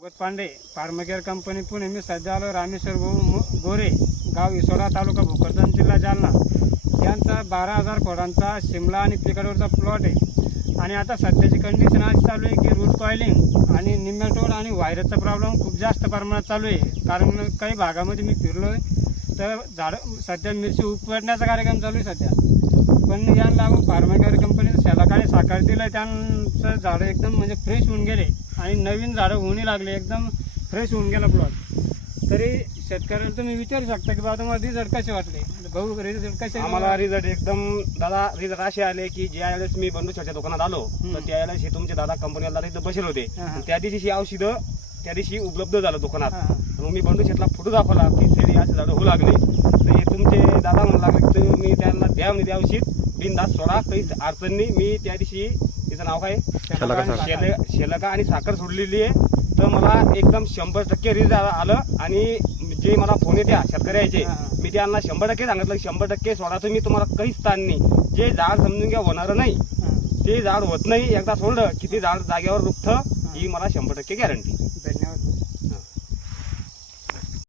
Bhagwat Pande Pharmacare company Pune. मी सध्या आलो रामेश्वर गो गोरे गाव इसोडा तालुका भोकरदन जिल्हा जालना. यांचा बारा हजार खोडांचा शिमला आणि पिकाडोरचा प्लॉट आहे. आणि आता सध्याची कंडिशन अशी चालू आहे की रूट कॉइलिंग आणि निमेटोड आणि व्हायरसचा प्रॉब्लेम खूप जास्त प्रमाणात चालू आहे. कारण काही भागामध्ये मी फिरलो आहे तर झाडं सध्या मिरची उपटण्याचा कार्यक्रम चालू आहे सध्या. पण या लागून फार्माकेअर कंपनीचं शलाक आणि साखर दिलं त्यांचं झाडं एकदम म्हणजे फ्रेश होऊन गेले. आणि नवीन झाडं होऊनही लागले. एकदम फ्रेश होऊन गेला प्लॉट तरी शेतकऱ्याला तुम्ही विचारू शकता की बाबा तुम्हाला रिझल्ट कसे वाटले? भाऊ रिझल्ट कसे आम्हाला रिझल्ट एकदम दादा रिझल्ट असे आले की ज्या वेळेस मी बंधू छोट्या दुकानात आलो. तर त्यावेळेस हे तुमचे दादा कंपनीला दादा इथं बसेल होते. त्या दिवशी औषधं त्या दिवशी उपलब्ध झालं दुकानात. मग मी बंधू शेतला फोटो दाखवला की सेरी असे झाडं होऊ लागले. तर हे तुमचे दादा म्हणू लागले की तुम्ही त्यांना द्या म्हणजे त्या औषध बिनदास सोडा काहीच अडचणी मी त्या दिवशी तिचं नाव काय? शलाका आणि साखर. शेल शेलका आणि साखर सोडलेली आहे. तर मला एकदम शंभर टक्के रिझल्ट आलं आणि जे मला फोन येत्या शेतकऱ्याचे. मी त्यांना शंभर टक्के सांगितलं की शंभर टक्के सोडा तुम्ही तुम्हाला काहीच ताण नाही. जे झाड समजून घ्या होणार नाही. ते झाड होत नाही एकदा सोडलं की ते झाड जागेवर रुपतं ही मला शंभर टक्के गॅरंटी. धन्यवाद.